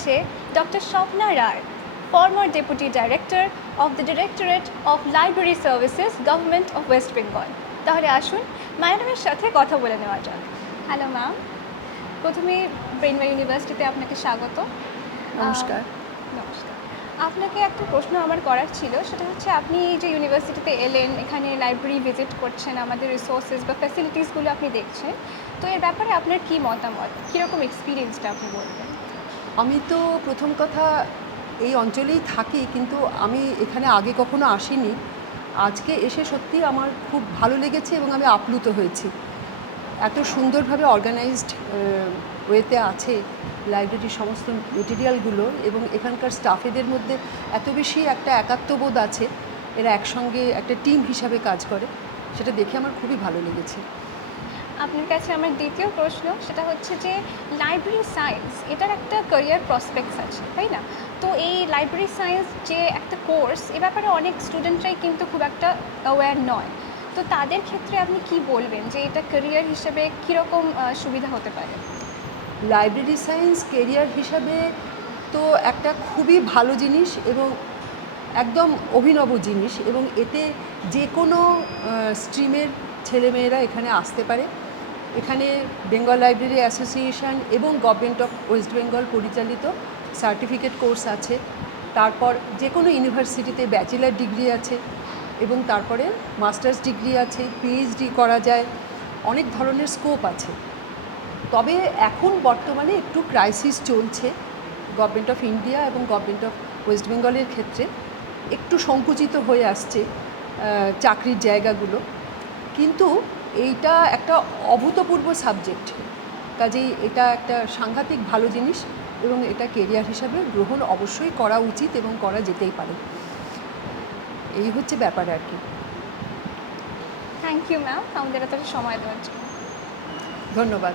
আছে doctor Swapna Roy, former Deputy Director of the Directorate of Library Services, Govt of West Bengal। তাহলে আসুন ম্যাডামের সাথে কথা বলে নেওয়া যাক। হ্যালো ম্যাম, প্রথমে ব্রেনওয়্যার ইউনিভার্সিটিতে আপনাকে স্বাগত। নমস্কার। নমস্কার। আপনাকে একটা প্রশ্ন আমার করার ছিল, সেটা হচ্ছে আপনি এই যে ইউনিভার্সিটিতে এলেন, এখানে লাইব্রেরি ভিজিট করছেন, আমাদের রিসোর্সেস বা ফ্যাসিলিটিসগুলো আপনি দেখছেন, তো এর ব্যাপারে আপনার কী মতামত, কীরকম এক্সপিরিয়েন্সটা আপনি বলবেন? আমি তো প্রথম কথা এই অঞ্চলেই থাকি, কিন্তু আমি এখানে আগে কখনো আসিনি। আজকে এসে সত্যি আমার খুব ভালো লেগেছে এবং আমি আপ্লুত হয়েছি। এত সুন্দরভাবে অর্গানাইজড ওয়েতে আছে লাইব্রেরির সমস্ত মেটেরিয়ালগুলো, এবং এখানকার স্টাফেদের মধ্যে এত বেশি একটা একাত্মবোধ আছে, এরা একসঙ্গে একটা টিম হিসাবে কাজ করে, সেটা দেখে আমার খুবই ভালো লেগেছে। আপনার কাছে আমার দ্বিতীয় প্রশ্ন, সেটা হচ্ছে যে লাইব্রেরি সায়েন্স এটার একটা ক্যারিয়ার প্রসপেক্টস আছে, তাই না? তো এই লাইব্রেরি সায়েন্স যে একটা কোর্স, এ ব্যাপারে অনেক স্টুডেন্টরাই কিন্তু খুব একটা অ্যাওয়্যার নয়। তো তাদের ক্ষেত্রে আপনি কি বলবেন যে এটা ক্যারিয়ার হিসেবে কীরকম সুবিধা হতে পারে? লাইব্রেরি সায়েন্স কেরিয়ার হিসাবে তো একটা খুবই ভালো জিনিস এবং একদম অভিনব জিনিস, এবং এতে যে কোনো স্ট্রিমের ছেলেমেয়েরা এখানে আসতে পারে। এখানে বেঙ্গল লাইব্রেরি অ্যাসোসিয়েশন এবং গভর্নমেন্ট অফ ওয়েস্ট বেঙ্গল পরিচালিত সার্টিফিকেট কোর্স আছে, তারপর যে কোনো ইউনিভার্সিটিতে ব্যাচেলার ডিগ্রি আছে, এবং তারপরে মাস্টার্স ডিগ্রি আছে, পিএইচডি করা যায়, অনেক ধরনের স্কোপ আছে। তবে এখন বর্তমানে একটু ক্রাইসিস চলছে গভর্নমেন্ট অফ ইন্ডিয়া এবং গভর্নমেন্ট অফ ওয়েস্ট বেঙ্গলের ক্ষেত্রে, একটু সংকুচিত হয়ে আসছে চাকরির জায়গাগুলো, কিন্তু এইটা একটা অভূতপূর্ব সাবজেক্ট, কাজেই এটা একটা সাংঘাতিক ভালো জিনিস এবং এটা কেরিয়ার হিসাবে গ্রহণ অবশ্যই করা উচিত এবং করা যেতেই পারে। এই হচ্ছে ব্যাপার আর কি। থ্যাংক ইউ ম্যাম, আমাদের এত সময় দেওয়ার জন্য। ধন্যবাদ।